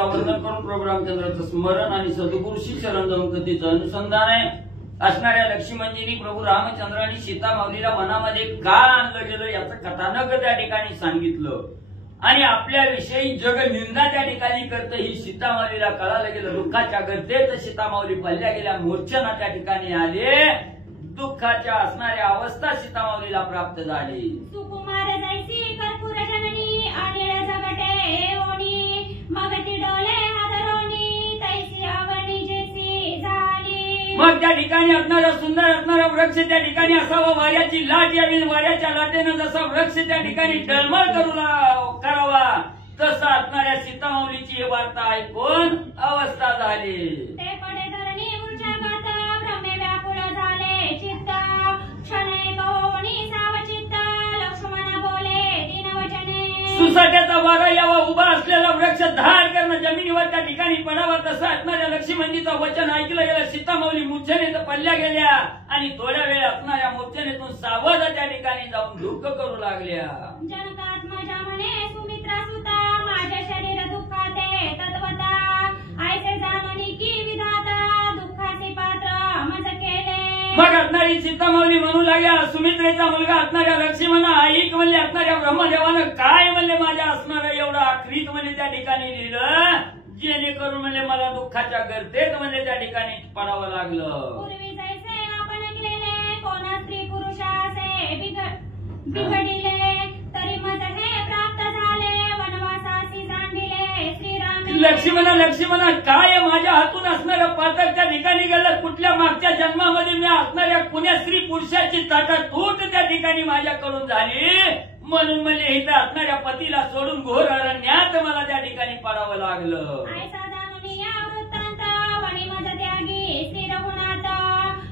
पादाला वंदन करून प्रभू रामचंद्राचं स्मरण आणि सद्गुरूशी शरण जाऊन कथेचं अनुसंधान आहे असणाऱ्या लक्ष्मणजींनी प्रभू रामचंद्रांनी सीता माऊलीला वनामध्ये का आणलं गेलं याचं कथानक त्या ठिकाणी सांगितलं आणि आपल्याविषयी जग निंदा त्या ठिकाणी करत ही सीता माऊलीला कळालं गेलं। दुःखाच्या गर्तेत सीता माऊली पल्ल्या गेल्या, मूर्छना त्या ठिकाणी आले, दुःखाच्या असणाऱ्या अवस्था सीता माऊलीला प्राप्त झाली। सुकुमार जैसी कर्पूर जननी अनिळ जगटे ओणी मगती डोले हादरोणी तैसी आवणी जैसी झाली। मग त्या ठिकाणी असणारा सुंदर असणारा वृक्ष त्या ठिकाणी असावा, वाऱ्याची लाट यावी, वाऱ्याच्या लाटेनं जसा वृक्ष त्या ठिकाणी डळमळ करावा तसा असणाऱ्या सीता माऊलीची वार्ता ऐकून अवस्था झाली। ते पडे धरणी मूर्छागत भ्रमे व्याकुळ झाले चित्त क्षणे गहोवणी सावचित्त लक्ष्मण बोले दीनवचने। सुसाट्याचा वारा यावा, उभा असलेला वृक्ष धाड करणं जमिनीवर त्या ठिकाणी पडावा तसं असणाऱ्या लक्ष्मणजीचं वचन ऐकलं गेलं। सीता माऊली मूर्छनेत पडल्या गेल्या आणि थोड्या वेळ असणाऱ्या मूर्छनेतून सावध त्या ठिकाणी जाऊन दुःख करू लागल्या। जनकात्मजा म्हणे सुमित्रा सुता माझ्या शरीर दुःखाते तद्वता ऐसे जाणोनी की विधाता दुःखाचे पात्र मज केले। मग असणारी सीता माऊली म्हणू लागल्या, सुमित्रेचा मुलगा असणाऱ्या लक्ष्मण ऐक म्हणले, असणाऱ्या ब्रह्मदेवानं काय म्हणले माझ्या असणारा एवढा आखरीत म्हणजे त्या ठिकाणी लिहिलं जेणेकरून म्हणजे मला दुःखाच्या गर्तेत म्हणजे त्या ठिकाणी पडावं लागलं। पूर्वी जैसे आपण केले कोण स्त्री पुरुषासे बिघडिले तरी मज हे प्राप्त झाले वनवासासी सांडिले श्रीराम। लक्ष्मणा काय माझ्या हातून असणारं पातक त्या ठिकाणी गेलं, कुठल्या मागच्या जन्मामध्ये मी असणाऱ्या कुण्या स्त्री पुरुषाची ताटातूट त्या ठिकाणी माझ्याकडून झाली म्हणून म्हणजे इथं असणाऱ्या पतीला सोडून घोर अरण्यात मला त्या ठिकाणी पडावं लागलं। ऐसा जाणून या वृत्तांत वणी मज त्यागी श्री रघुनाथ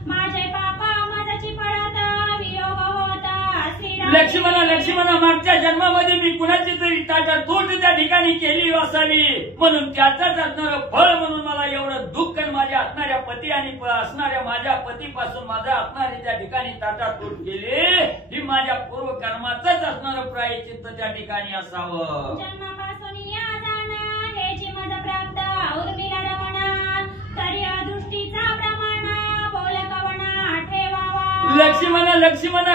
माझे पापा माझाची पडत वियोग होता श्रीराम। लक्ष्मणा मागच्या जन्मामध्ये मी कुणाची तरी ताटातूट त्या ठिकाणी केली असावी म्हणून त्याचाच असणारं फळ म्हणून मला एवढं दुःख माझ्या असणाऱ्या पती आणि असणाऱ्या माझ्या पतीपासून माझा असणारी त्या ठिकाणी ताटातूट केली ही माझ्या पूर्व कर्माचंच असणारं प्रायश्चित्त त्या ठिकाणी असावं। जन्मापासून या जाण हे जी मज प्राप्त उर्मिला रमणा तरी अदृष्टीचा प्रमाण बोल कवना ठेवावा। लक्ष्मणा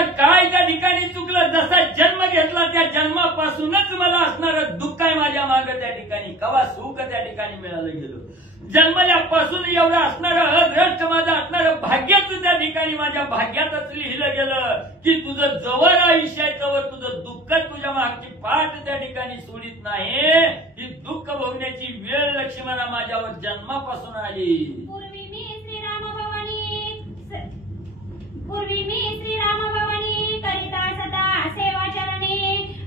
काय त्या ठिकाणी चुकलं, जसा जन्म घेतला त्या जन्मापासूनच मला असणारं दुःख आहे माझ्या मागे त्या ठिकाणी कवा सुख त्या ठिकाणी मिळालं गेलो। जन्मल्यापासून एवढं असणारं अद्रष्ट माझं असणारं भाग्यच त्या ठिकाणी माझ्या भाग्यातच लिहिलं गेलं की तुझं जवळ आयुष्य आहे तवर तुझं दुःख तुझ्या मागची पाठ त्या ठिकाणी सोडित नाही। ही दुःख भोगण्याची वेळ लक्ष्मणा माझ्यावर जन्मापासून आली। पूर्वी मी श्रीराम भवनी करिता सदा सेवा चरणी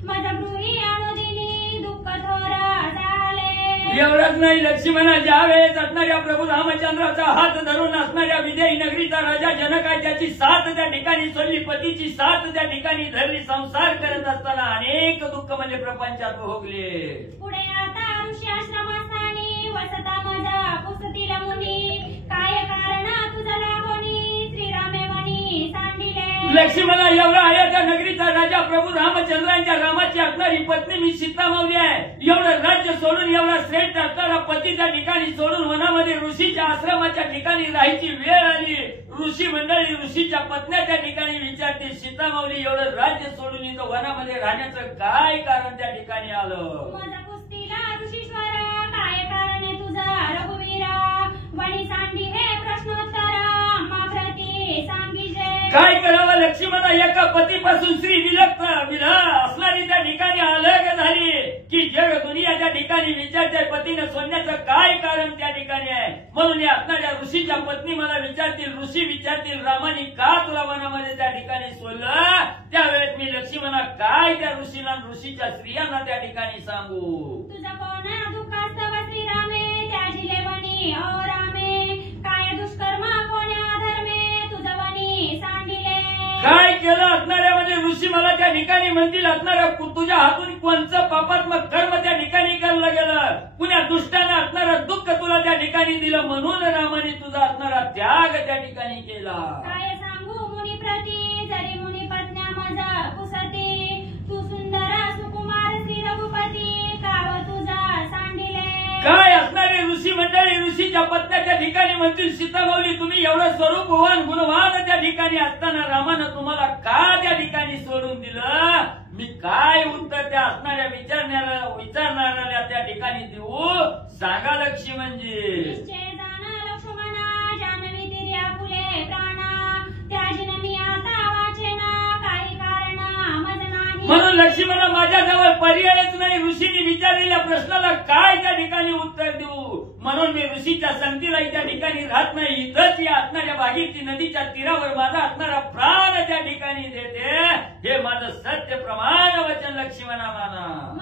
मज गृही अनुदिनी दुःख थोर झाले। एवढंच नाही लक्ष्मणा, ज्या वेळेस असणाऱ्या प्रभू रामचंद्राचा हात धरून असणाऱ्या विदेही नगरीचा राजा जनक आहे त्याची साथ त्या ठिकाणी सोडली, पतीची साथ त्या ठिकाणी धरली, संसार करत असताना अनेक दुःख म्हणजे प्रपंचात भोगले। पुढे आता ऋषी आश्रमस्थानी वसता मज पुसतील मुनी काय कारण तुझं लागोनी श्रीरामे म्हणी सांडिले। लक्ष्मणा एवढा आहे त्या नगरीचा राजा प्रभू रामचंद्रांच्या रामाची असणारी पत्नी मी सीता माऊली आहे, एवढं राज्य सोडून एवढा श्रेष्ठ असणारा पती त्या ठिकाणी सोडून वनामध्ये ऋषीच्या आश्रमाच्या ठिकाणी राहायची वेळ आली। ऋषी मंडळी ऋषीच्या पत्न्या त्या ठिकाणी विचारते सीता माऊली एवढं राज्य सोडून इथं वनामध्ये राहण्याचं काय कारण त्या ठिकाणी आलं। मज पुस्तीला ऋषीश्वर काय कारण तुझं रघुवीरा वणी सांडी हे प्रश्नोत्तर माप्रती सांगिजे। काय करावं लक्ष्मणा, एका पतीपासून स्त्री विलक्त असणारी त्या ठिकाणी अलग झाली की जग दुनियाच्या ठिकाणी विचारते पतीने सोडण्याचं काय कारण त्या ठिकाणी आहे म्हणून या असणाऱ्या ऋषीच्या पत्नी मला विचारतील, ऋषी विचारतील रामाने का तुला वनामध्ये त्या ठिकाणी सोडलं। त्यावेळेस मी लक्ष्मणा काय त्या ऋषीला ऋषीच्या स्त्रियांना त्या ठिकाणी सांगू। तुझं कोण दुःखास्तव श्रीरामे त्याजिले वणी ओ रामे काय दुष्कर्म कोण्या अधर्मे तुझं वणी सांडिले। काय केलं असणाऱ्यामध्ये ऋषी मला त्या ठिकाणी म्हणतील असणाऱ्या तुझ्या हातून कोणचं पापात्मक कर्म त्या ठिकाणी केलं गेलं, कुण्या दुष्टानं असणारं दुःख तुला त्या ठिकाणी दिलं म्हणून रामाने तुझा असणारा त्याग त्या ठिकाणी केला। काय सांगू मुनी प्रती जरी मुनी पत्न्या मज पुसती तू सुंदर सुकुमार श्री रघुपती काव तुझा सांडिले। काय ऋषी मंडळी ऋषीच्या पत्न्याच्या ठिकाणी म्हणतील सीतामाऊली तुम्ही एवढं स्वरूपवान गुणवान त्या ठिकाणी असताना रामानं तुम्हाला का त्या ठिकाणी सोडून दिलं? मी काय उत्तर त्या असणाऱ्या विचारणाऱ्या त्या ठिकाणी देऊ सांगा लक्ष्मणजी. म्हणून लक्ष्मणा माझ्याजवळ पर्यायच नाही. ऋषींनी विचारलेल्या प्रश्नाला काय त्या ठिकाणी उत्तर देऊ? म्हणून मी ऋषीच्या संगतीलाही त्या ठिकाणी राहत नाही. इथंच या असणाऱ्या भागीरथी नदीच्या तीरावर माझा असणारा प्राण त्या ठिकाणी देते. हे माझं सत्य प्रमाण वचन लक्ष्मणा माना.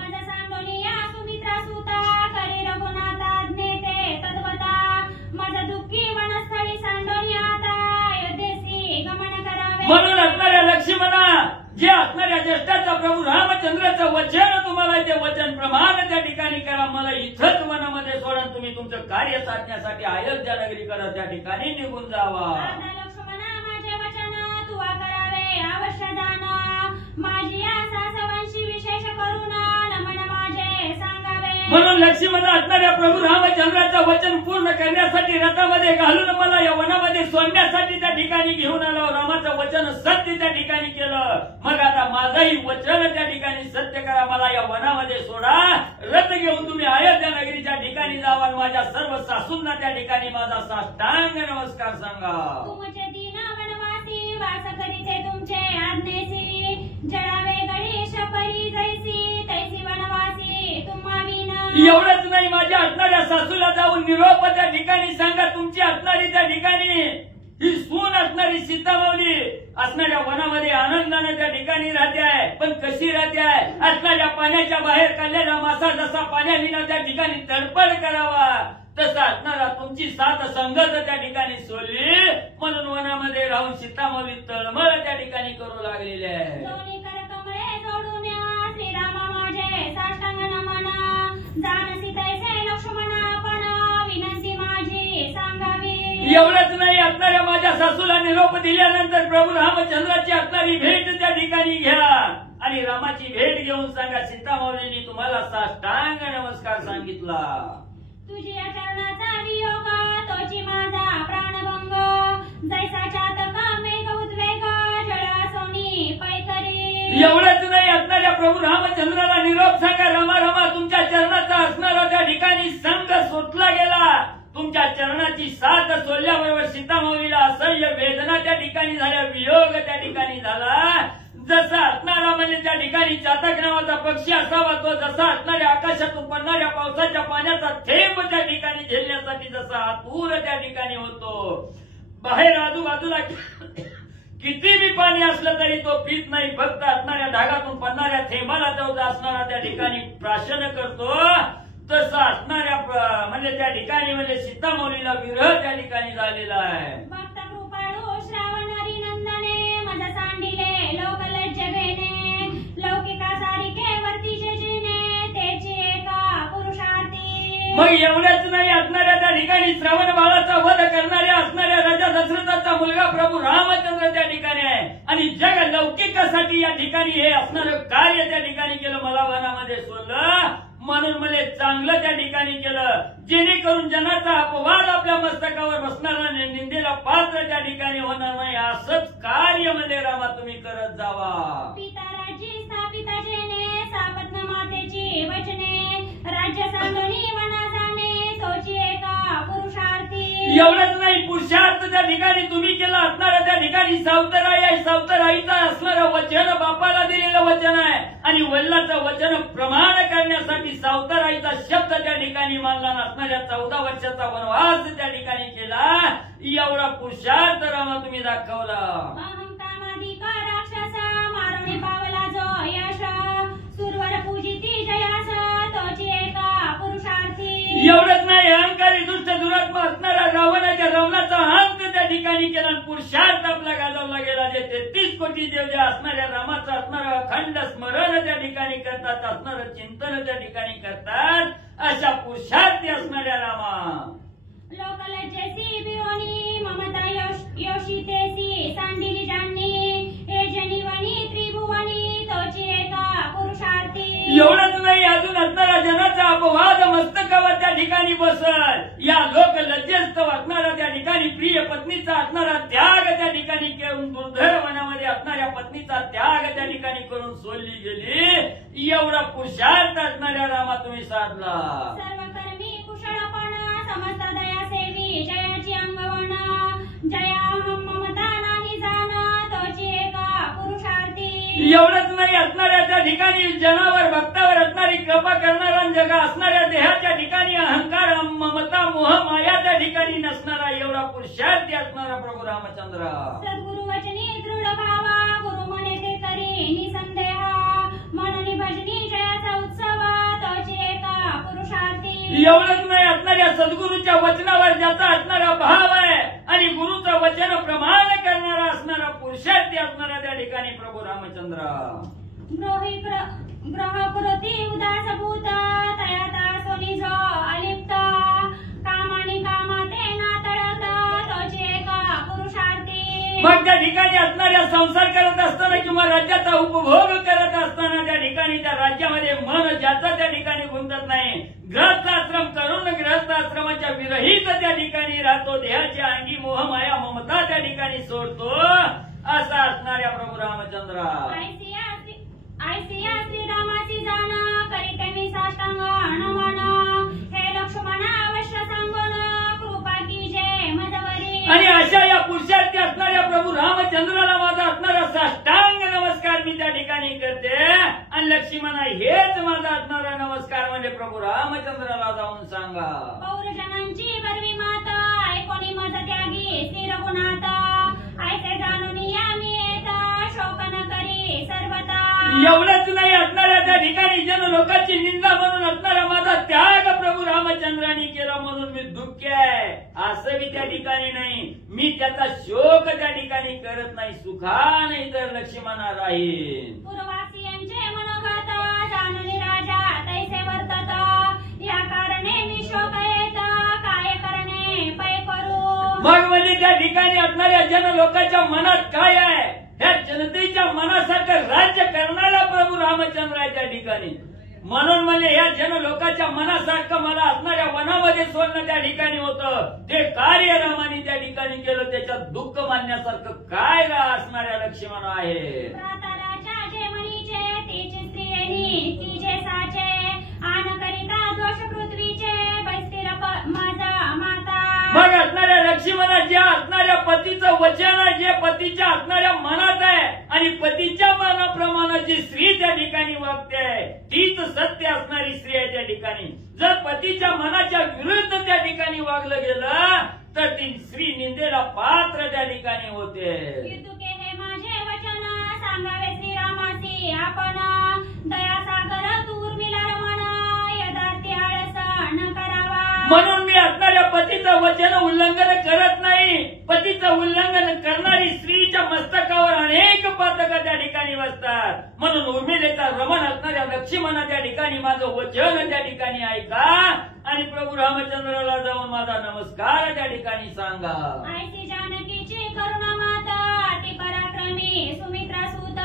म्हणून असणाऱ्या लक्ष्मणा जे असणाऱ्या ज्येष्ठाचा प्रभू रामचंद्राचं वचन तुम्हाला ते वचन प्रमाण त्या ठिकाणी करा. मला इथंच वनामध्ये सोडा. तुम्ही तुमचं कार्य साधण्यासाठी अयोध्या नगरी करत त्या ठिकाणी निघून जावा. म्हणून लक्ष्मणा असणाऱ्या प्रभू रामचंद्राचं वचन पूर्ण करण्यासाठी रथामध्ये घालून मला या वनामध्ये सोडण्यासाठी त्या ठिकाणी घेऊन आलो. रामाचं वचन सत्य त्या ठिकाणी केलं. मग आता माझंही वचन त्या ठिकाणी सत्य करा. मला या वनामध्ये सोडा. रथ घेऊन तुम्ही अयोध्या नगरीच्या ठिकाणी जावा. माझ्या सर्व सासूंना त्या ठिकाणी माझा साष्टांग नमस्कार सांगा. तुमचे आज्ञेसी जळावे गणेश परी जैसी तैसी वनवासी तुम्हाविन. एवढंच नाही माझ्या असणाऱ्या सासूला जाऊन निरोप त्या ठिकाणी सांगा. तुमची असणारी त्या ठिकाणी ही सून असणारी सीतामाऊली असणाऱ्या वनामध्ये आनंदाने त्या ठिकाणी राहते आहे. पण कशी राहते आहे? असणाऱ्या पाण्याच्या बाहेर काढलेला मासा जसा पाण्याविना त्या ठिकाणी तडफड करावा तसा असणारा तुमची साथ संगत त्या ठिकाणी सोडली. म्हणून वनामध्ये राहून सीतामाऊली तळमळ त्या ठिकाणी करू लागलेले आहे. एवढंच नाही असणाऱ्या माझ्या सासूला निरोप दिल्यानंतर प्रभू रामचंद्राची असणारी भेट त्या ठिकाणी घ्या आणि रामाची भेट घेऊन सांगा सीतामाऊलींनी तुम्हाला साष्टांग नमस्कार सांगितला. तुझ्या चरणाचा वियोग तोची माझा प्राणभंग जैसा चातक मेघ उद्वेग जळा सोनी पैकरी. एवढंच नाही असणाऱ्या प्रभू रामचंद्राला निरोप सांगा रमा रमा तुमच्या चरणाचा असणारा त्या ठिकाणी संघ सोडला गेला. तुमच्या चरणाची साथ सोडल्याबरोबर सीतामाऊलीला असह्य वेदना त्या ठिकाणी झाल्या. वियोग त्या ठिकाणी झाला. जसा असणारा म्हणजे त्या ठिकाणी चातक नावाचा पक्षी असावा तो जसा असणाऱ्या आकाशातून पडणाऱ्या पावसाच्या पाण्याचा थेंब त्या ठिकाणी झेलण्यासाठी जसा आतुर त्या ठिकाणी होतो. बाहेर आजूबाजूला किती बी पाणी असलं तरी तो पीत नाही. फक्त असणाऱ्या ढगातून पडणाऱ्या थेंबाला तो असणारा त्या ठिकाणी प्राशन करतो. तसं असणाऱ्या म्हणजे त्या ठिकाणी म्हणजे सीतामाऊलीला विरह त्या ठिकाणी झालेला आहे. भक्त कृपाळू श्रावणारी नंदने मज सांडिले लोकलज्ज भेने लौकिका सारिके वर्तीचे जिने त्याची एका पुरुषार्थी. मग एवढंच नाही असणाऱ्या त्या ठिकाणी श्रावण बाळाचा वध करणाऱ्या असणाऱ्या राजा दशरथाचा मुलगा प्रभू रामचंद्र त्या ठिकाणी आहे आणि जग लौकिकासाठी या ठिकाणी हे असणारं कार्य त्या ठिकाणी केलं. मला वनामध्ये सोडलं म्हणून मला चांगलं त्या ठिकाणी केलं जेणेकरून जनाचा अपवाद आपल्या मस्तकावर बसणारा निंदेला पात्र त्या ठिकाणी होणार नाही. असंच कार्य म्हणजे रामा तुम्ही करत जावा. पिताराजी स्थापिता जेने सापत्न मातेची वचने राज्य सांगणी वना जाणे तोची एका पुरुषार्थी. एवढंच नाही पुरुषार्थ त्या ठिकाणी तुम्ही केला असणारा त्या ठिकाणी सावतराई आहे. सावतराईचा असणारं वचन बापाला दिलेलं वचन आहे आणि वडिलाचं वचन प्रमाण करण्यासाठी सावतराईचा शब्द त्या ठिकाणी मानला नसणाऱ्या 14 वर्षाचा वनवास त्या ठिकाणी केला. एवढा पुरुषार्थ रामा तुम्ही दाखवला. अहंकामादिका राक्षस मारुणी पावला जो यश सुरवर पूजिती जयास तोची एका पुरुषार्थी. एवढंच नाही अहंकारी दुष्ट दुरात्मा असणारा रावणाच्या रावणाचा अंत त्या ठिकाणी केला. पुरुषार्थ आपला गाजवला गेला. जे 33 कोटी देव जे असणाऱ्या रामाचं असणारं अखंड स्मरण त्या ठिकाणी करतात असणारं चिंतन त्या ठिकाणी करतात अशा पुरुषार्थी असणाऱ्या रामा. लोकलज्जेसी बिरोनी ममता योषितेसी सांडिली जाणनी हे जनिवनी त्रिभुवनी तोची एका पुरुषार्थी. एवढंच नाही अजून असणारा जनाचा अपवाद मस्तकावर त्या ठिकाणी बसल, या लोक लज्जेस्त वागणारा त्या ठिकाणी प्रिय पत्नीचा असणारा त्याग त्या ठिकाणी करून दुर्धर वनामध्ये असणाऱ्या पत्नीचा त्याग त्या ठिकाणी करून सोडली गेली. एवढा पुरुषार्थ असणाऱ्या रामा तुम्ही साधला. सर्वकर्मी कुशळपणा समस्त दया सेवी जयाची अंगवण जया ममता नाही जाण तोची एका पुरुषार्थी. एवढंच नाही, असणाऱ्या त्या ठिकाणी जनावर भक्तावर असणारी कृपा करणारा जगा असणाऱ्या देहाच्या ठिकाणी अहंकार ममता मोह माया त्या ठिकाणी नसणारा एवढा पुरुषार्थी असणारा प्रभू रामचंद्र. सद्गुरु वचनी दृढ भावा गुरु म्हणे ते करी निसंदेह म्हणून भजनी जयाचा उत्सव तोची एका पुरुषार्थी. एवढंच नाही, असणाऱ्या सद्गुरूच्या वचनावर ज्याचा असणारा भाव आहे आणि गुरुचं वचन प्रमाण करणारा असणारा पुरुषार्थी असणारा त्या ठिकाणी प्रभू रामचंद्र. ग्रह कृती उदासभूत तयाता सोनी जो अलिप्त कामानी कामाते नातळत तोची एका पुरुषार्थी. मग त्या ठिकाणी असणाऱ्या संसार करत असताना किंवा राज्याचा उपभोग करत असताना त्या ठिकाणी त्या राज्यामध्ये मन ज्याचा त्या ठिकाणी गुंतत नाही, ग्रहस्थ आश्रम करून ग्रहस्थ आश्रमाच्या विरहित त्या ठिकाणी राहतो, देहाच्या अंगी मोह माया ममता त्या ठिकाणी सोडतो, असा असणाऱ्या प्रभू रामचंद्र. ऐसिया श्रीरामाची जाण करीते मी साष्टांग नमन हे लक्ष्मणा अवश्य सांगून कृपा की जय मजवरी. आणि अशा या पुरुषार्थी असणाऱ्या प्रभू रामचंद्राला माझा असणारा साष्टांग नमस्कार मी त्या ठिकाणी करते. आणि लक्ष्मणा हेच माझा असणारा नमस्कार म्हणजे प्रभू रामचंद्राला जाऊन सांगा. पौरजनांची बरवी मात ऐकोनी मज त्यागी श्री रघुनाथ ऐसे जाणून आम्ही येत शोक न करी सर्वता. एवढंच नाही, असणाऱ्या त्या ठिकाणी जन लोकांची निंदा म्हणून असणारा माझा त्याग प्रभू रामचंद्रांनी केला म्हणून मी दुःखी आहे असं मी त्या ठिकाणी नाही. मी त्याचा शोक त्या ठिकाणी करत नाही, सुखाने तर लक्ष्मणा राहील. पूर्ववासियांचे मनोगत जाणून राजा तैसे वर्तत या कारणे मी शोक येत काय करणे पै करू. मग म्हणजे त्या ठिकाणी असणाऱ्या जन लोकांच्या मनात काय आहे, त्या जनतेच्या मनासारखं राज्य करणारा प्रभू रामचंद्र आहे त्या ठिकाणी. म्हणून म्हणजे या जन लोकांच्या मनासारखं मला असणाऱ्या वनामध्ये सोडणं त्या ठिकाणी होतं, ते कार्य रामाने त्या ठिकाणी केलं. त्याच्यात दुःख मानण्यासारखं काय असणाऱ्या लक्ष्मण आहे. राजा जे म्हणीचे तिची स्त्रियेनी तिचे साचे आन करिता दोष पृथ्वीचे बैस्तिर माझा माता. मग असणाऱ्या लक्ष्मणा ज्या असणाऱ्या पतीचं वचन आहे, जे पतीच्या असणाऱ्या मनात आहे आणि पतीच्या मनाप्रमाणे जी स्त्री त्या ठिकाणी वागते तीच सत्य असणारी स्त्री आहे त्या ठिकाणी. जर पतीच्या मनाच्या विरुद्ध त्या ठिकाणी वागलं गेलं तर ती स्त्री निंदेला पात्र त्या ठिकाणी होते. तुके हे माझे वचन सांगावे श्रीरामासी आपण दयासागर तूर मिला रमण यदार्थी आळस न करावा. म्हणून मी असणाऱ्या पतीचं वचन उल्लंघन करत नाही. पतीचं उल्लंघन करणारी स्त्रीच्या मस्तकावर अनेक पातक त्या ठिकाणी बसतात. म्हणून उर्मिलेचा रमण असणाऱ्या लक्ष्मणा त्या ठिकाणी माझं वचन त्या ठिकाणी ऐका आणि प्रभू रामचंद्राला जाऊन माझा नमस्कार त्या ठिकाणी सांगा. ऐसी जानकीची करुणा माता अति पराक्रमी सुमित्रा सुत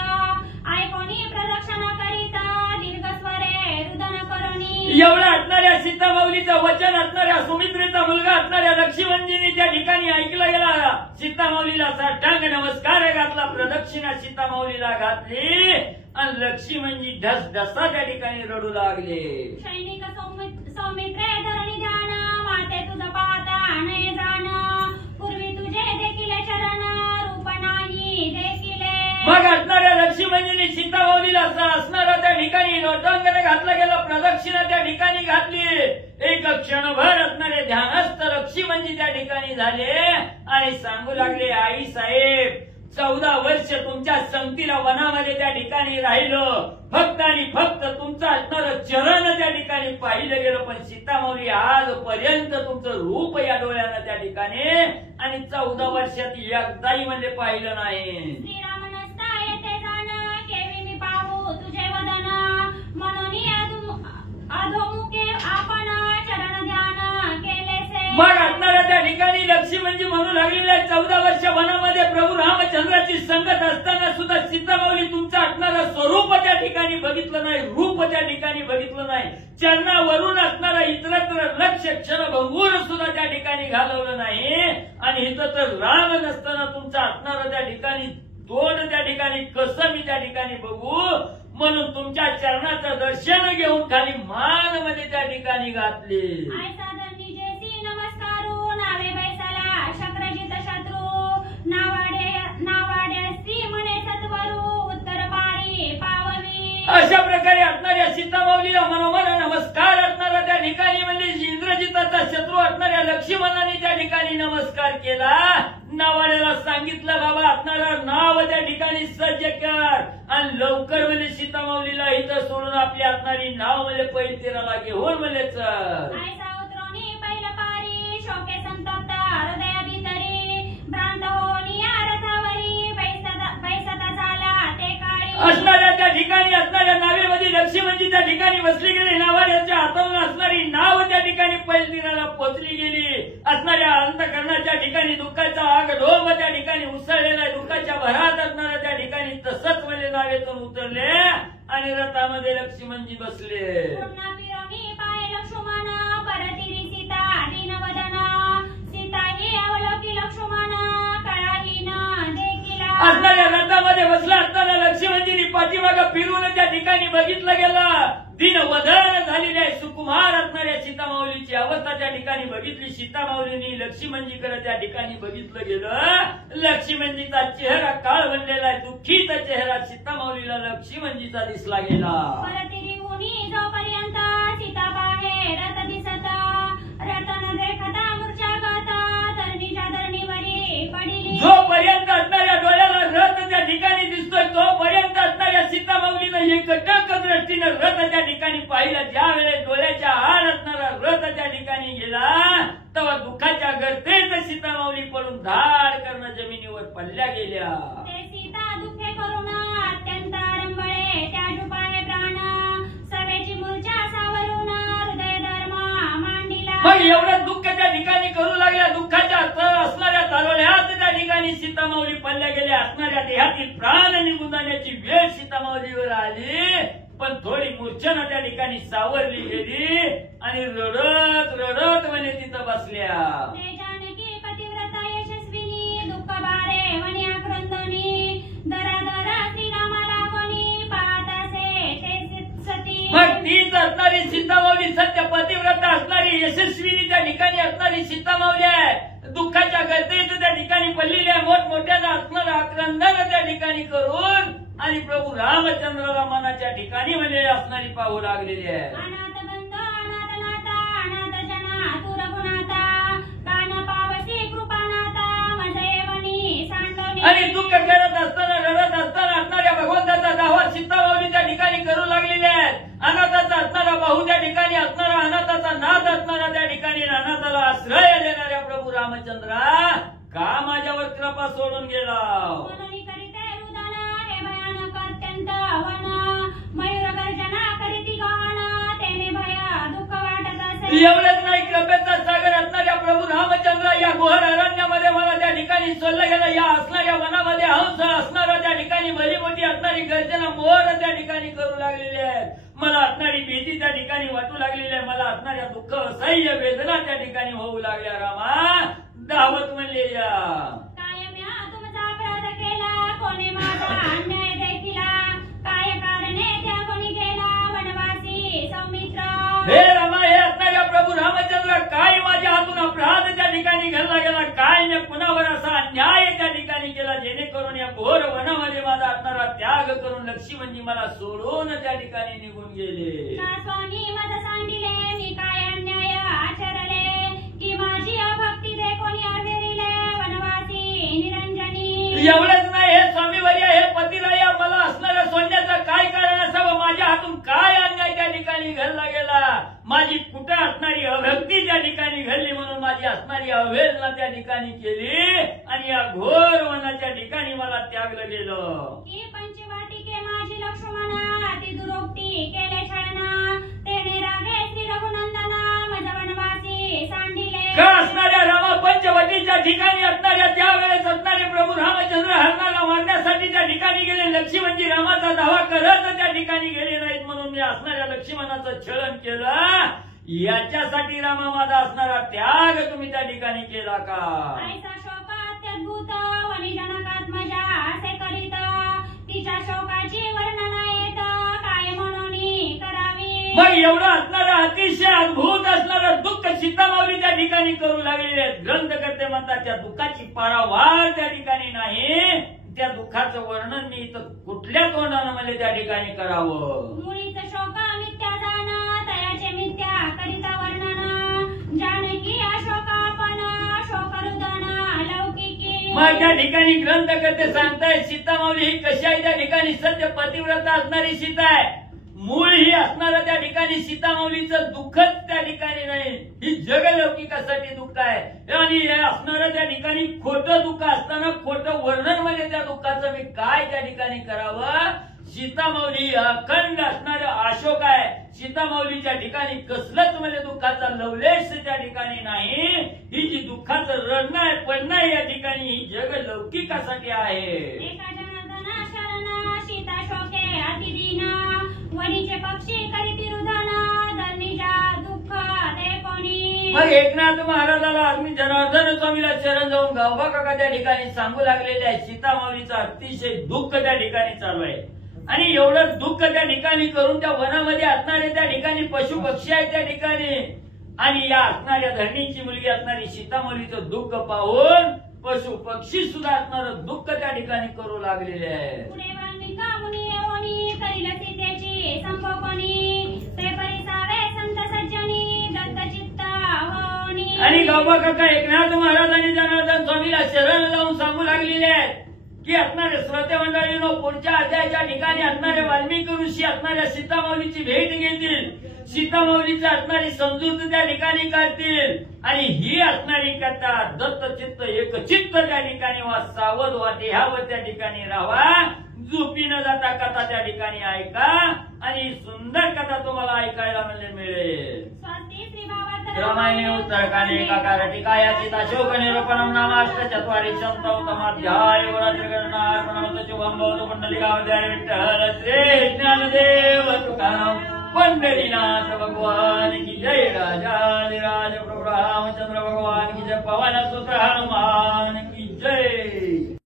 ऐकोनी प्रदक्षिणा करिता दीर्घ स्वरे रुदन करुणी. एवढं असणाऱ्या सीतामाऊलीचं वचन असणाऱ्या सुमित्रेचा मुलगा असणाऱ्या लक्ष्मणजींनी त्या ठिकाणी ऐकलं गेला. सीतामाऊलीला साष्टांग नमस्कार घातला, प्रदक्षिणा सीतामाऊलीला घातली आणि लक्ष्मणजी ढसढसा त्या ठिकाणी रडू लागले. सैनिक सौमित्रे धरणी ध्यान माते तुझ पाहता नये जाण पूर्वी तुझे देखील चरण रूप नाही देखील. मग असणाऱ्या लक्ष्मणजींनी सीतामाऊलीला असणारा त्या ठिकाणी लोटांगण घातलं गेलं, प्रदक्षिणा त्या ठिकाणी घातली. एक क्षणभर असणारे ध्यानस्थ लक्ष्मणजी त्या ठिकाणी झाले आणि सांगू लागले, आई साहेब 14 वर्ष तुमच्या संगतीला वनामध्ये त्या ठिकाणी राहिलो, फक्त आणि फक्त तुमचं असणारं चरण त्या ठिकाणी पाहिलं गेलं, पण सीतामाऊली आजपर्यंत तुमचं रूप या डोळ्यानं त्या ठिकाणी आणि 14 वर्षात एकदाही म्हणजे पाहिलं नाही. श्रीराम नसता येते जाण केवी मी पाहू तुझे वदन म्हणून अधोमुखे आपण चरण ध्यान केलेसे. मग असणाऱ्या त्या ठिकाणी लक्ष्मी लक्ष्मणजी म्हणू लागलेले 14 वर्ष वनामध्ये प्रभू रामचंद्राची संगत असताना सुद्धा सीतामाऊली तुमचं असणारं स्वरूप त्या ठिकाणी बघितलं नाही, रूप त्या ठिकाणी बघितलं नाही, चरणावरून असणारा इतरत्र लक्ष क्षणभंगूर सुद्धा त्या ठिकाणी घालवलं नाही. आणि इथं तर राम नसताना तुमचं असणारं त्या ठिकाणी तोंड त्या ठिकाणी कसं मी त्या ठिकाणी बघू, म्हणून तुमच्या चरणाचं दर्शन घेऊन खाली मान मध्ये त्या ठिकाणी घातले. अशा प्रकारे असणाऱ्या सीतामाऊलीला मनोमन नमस्कार असणारा त्या ठिकाणी म्हणजे इंद्रजिताचा शत्रू असणाऱ्या लक्ष्मणाने त्या ठिकाणी नमस्कार केला. नावाड्याला सांगितलं बाबा असणारा नाव त्या ठिकाणी सज्ज कर आणि लवकर म्हणजे सीतामाऊलीला इथं सोडून आपली असणारी नाव म्हणजे पैतीराला घेऊन म्हणजे चल. असणाऱ्या त्या ठिकाणी असणाऱ्या नावेमध्ये लक्ष्मणजी त्या ठिकाणी बसली गेली. नावाड्याच्या हातावर असणारी नाव त्या ठिकाणी पैलतीराला पोचली गेली. असणाऱ्या अंतकरणाच्या ठिकाणी दुःखाचा आग ढोंब त्या ठिकाणी उसळलेला आहे. दुःखाच्या भरात असणाऱ्या त्या ठिकाणी तसंच म्हणजे नावेतून उतरले आणि रथामध्ये लक्ष्मणजी बसले. असणाऱ्या रथामध्ये बसला असताना लक्ष्मणजींनी पाठीमागं फिरून त्या ठिकाणी बघितलं गेलं. दिनवदन झालेली आहे. सुकुमार असणाऱ्या सीतामाऊलीची अवस्था त्या ठिकाणी बघितली. सीतामाऊलींनी लक्ष्मणजीकडे त्या ठिकाणी बघितलं गेलं. लक्ष्मणजीचा चेहरा काळ बनलेला आहे. दुःखीचा चेहरा सीतामाऊलीला लक्ष्मणजीचा दिसला गेला. जोपर्यंत असणाऱ्या डोळ्याला रथ त्या ठिकाणी दिसतोय तोपर्यंत असणाऱ्या सीतामाऊलीनं एकटक दृष्टीनं रथ त्या ठिकाणी पाहिलं. ज्या वेळेस डोळ्याच्या आड असणारा रथ त्या ठिकाणी गेला तेव्हा दुःखाच्या गर्तेत सीतामाऊली पडून धाड करणं जमिनीवर पडल्या गेल्या. मग एवढं दुःख त्या ठिकाणी करू लागल्या. दुःखाच्या असणाऱ्या तारोळ्यात त्या ठिकाणी सीतामाऊली पडल्या गेल्या. असणाऱ्या देहातील प्राण निघून जाण्याची वेळ सीतामाऊलीवर आली. पण थोडी मूर्छना त्या ठिकाणी सावरली गेली आणि रडत रडत म्हणे तिथं बसल्या. मग तीच असणारी सीतामाऊली सत्य पतिव्रता असणारी यशस्विनी त्या ठिकाणी असणारी सीतामाऊली आहे. दुःखाच्या गर्दीत त्या ठिकाणी पडलेली आहे. मोठमोठ्यानं असणारं आक्रंदन त्या ठिकाणी करून आणि प्रभू रामचंद्राला मनाच्या ठिकाणी म्हणजे असणारी पाहू लागलेली आहे. आणि दुःख करत असताना रडत असताना असणाऱ्या भगवंताचा दावा सीतामाऊली त्या ठिकाणी करू लागलेले आहेत. अनाथाचा असणारा बाहू त्या ठिकाणी असणारा अनाथाचा नाद असणारा त्या ठिकाणी अनाथाला आश्रय देणाऱ्या प्रभू रामचंद्रा का माझ्यावर कृपा सोडून गेला. एवढंच नाही कृपेचा सागर असणाऱ्या प्रभू रामचंद्र या गुहर अरण्यामध्ये मला त्या ठिकाणी सोडलं गेलं. या असणाऱ्या वनामध्ये हंस असणारा त्या ठिकाणी भली मोठी असणारी गर्जना मोर त्या ठिकाणी करू लागलेली आहेत. मला असणारी भीती त्या ठिकाणी वाटू लागलेली आहे. मला असणाऱ्या दुःख असह्य वेदना त्या ठिकाणी होऊ लागल्या. रामा दावत म्हणले हे रामा हे असणाऱ्या प्रभू रामचंद्र काय माझ्या हातून अपराध त्या ठिकाणी घडला गेला. काय मी कुणावर असा अन्याय त्या ठिकाणी केला जेणेकरून या घोर वनामध्ये माझा असणारा त्याग करून लक्ष्मणजी मला सोडून त्या ठिकाणी निघून गेले. स्वामी माझा सांडिले मी काय अन्याय आचरले की माझी अभक्ती दे कोणी अवेरिले वनवासी निरंजनी. एवढंच नाही हे स्वामीवर्य हे पतिराया मला असणाऱ्या सोडण्याचं काय कारण असावं. माझ्या हातून काय अन्याय त्या ठिकाणी घडला गेला. माझी कुठं असणारी अभक्ती त्या ठिकाणी घडली म्हणून माझी असणारी अवहेलना त्या ठिकाणी केली आणि या घोर वनाच्या ठिकाणी मला त्यागलं गेलं. की पंचवाटिके माझी लक्ष्मणा ती दुरोक्ती केले छळना तेने रागे श्री रघुनंदना माझा वनवासी सांडिले. का असणाऱ्या रामा पंचवटीच्या ठिकाणी असणाऱ्या त्यावेळेस असणारे प्रभू रामचंद्र हरणाला मारण्यासाठी त्या ठिकाणी गेले. लक्ष्मणजी रामाचा धावा करत त्या ठिकाणी गेले नाहीत म्हणून मी असणाऱ्या लक्ष्मणाचं छळन केलं. याच्यासाठी रामा माझा असणारा त्याग तुम्ही त्या ठिकाणी केला का? ऐसा शोक अत्यद्भुत वनी जनकात्मजा असे करीत तिच्या शोकाची वर्णना येत काय म्हणून करावी. मग एवढं असणारं अतिशय अद्भुत असणारं दुःख सीतामाऊली त्या ठिकाणी करू लागलेले आहेत. ग्रंथकर्ते म्हणतात त्या दुःखाची पारावार त्या ठिकाणी नाही. त्या दुःखाचं वर्णन मी इथं कुठल्या तोंडानं मला त्या ठिकाणी करावं. मुळीच शोक मिथ्या जाण तयाचे मिथ्या करिता वर्णन जानकी अशोकापन शोकरुदन अलौकिकी. मग त्या ठिकाणी ग्रंथकर्ते सांगताय सीतामाऊली ही कशी आहे. त्या ठिकाणी सत्य पतिव्रता असणारी सीता आहे. मूळ ही असणारं त्या ठिकाणी सीतामाऊलीचं दुःखच त्या ठिकाणी नाही. ही जगलौकिकासाठी दुःख आहे आणि हे असणारं त्या ठिकाणी खोटं दुःख असताना खोटं वर्णन मध्ये त्या दुःखाचं मी काय त्या ठिकाणी करावं. सीतामाऊली अखंड असणारं अशोक आहे. सीतामाऊलीच्या ठिकाणी कसलंच म्हणजे दुःखाचा लवलेश त्या ठिकाणी नाही. ही जी दुःखाचं रडणं आहे पडणं आहे या ठिकाणी ही जगलौकिकासाठी आहे. एका जनार्दना शरण सीता शोके अतिदीन वनीचे पक्षी करीती रुदन धरणीच्या दुःख ते कोणी. मग एकनाथ महाराजाला आम्ही जनार्दन स्वामीला चरण जाऊन गावबा काका त्या ठिकाणी सांगू लागलेले आहे. सीतामाऊलीचं अतिशय दुःख त्या ठिकाणी चालू आहे आणि एवढं दुःख त्या ठिकाणी करून त्या वनामध्ये असणारे त्या ठिकाणी पशु पक्षी आहेत त्या ठिकाणी आणि या असणाऱ्या धरणीची मुलगी असणारी सीतामाऊलीचं दुःख पाहून पशु पक्षी सुद्धा असणारं दुःख त्या ठिकाणी करू लागलेले आहे. पुढे वाल्मिका मुनी येऊनी करील सीतेची संभोगणी ते परिसावे संत सज्जनी दत्तचित्त होनी. आणि गावबा काका एकनाथ महाराज आणि जनार्दन स्वामीला शरण लावून सांगू लागलेले आहेत की असणारे श्रोते मंडळींनो पुढच्या अध्यायाच्या ठिकाणी असणारे वाल्मिकी ऋषी असणाऱ्या सीतामाऊलीची भेट घेतील. सीतामाऊलीची असणारी समजूत त्या ठिकाणी काढतील आणि ही असणारी कथा दत्तचित्त एकचित्त त्या ठिकाणी वा सावध वा देहावर त्या ठिकाणी राहा. झोपी न जाता कथा त्या ठिकाणी ऐका आणि सुंदर कथा तुम्हाला ऐकायला मिळेल. स्वस्ति श्री भावार्थ रामायणे उत्तरकांडे एकाकारटिकाया सीताशोक निरूपणं नामाष्ट चत्वारि शतोत्तमाध्याय गुणातिर्गणनार्पणमस्तु शुभं भवतु पुण्डलिकावध्याय विठ्ठल श्री ज्ञानदेव तुकाराम पंढरीनाथ भगवान की जय. राजाधिराज प्रभु रामचंद्र भगवान की जय. पवन सुत हनुमान की जय.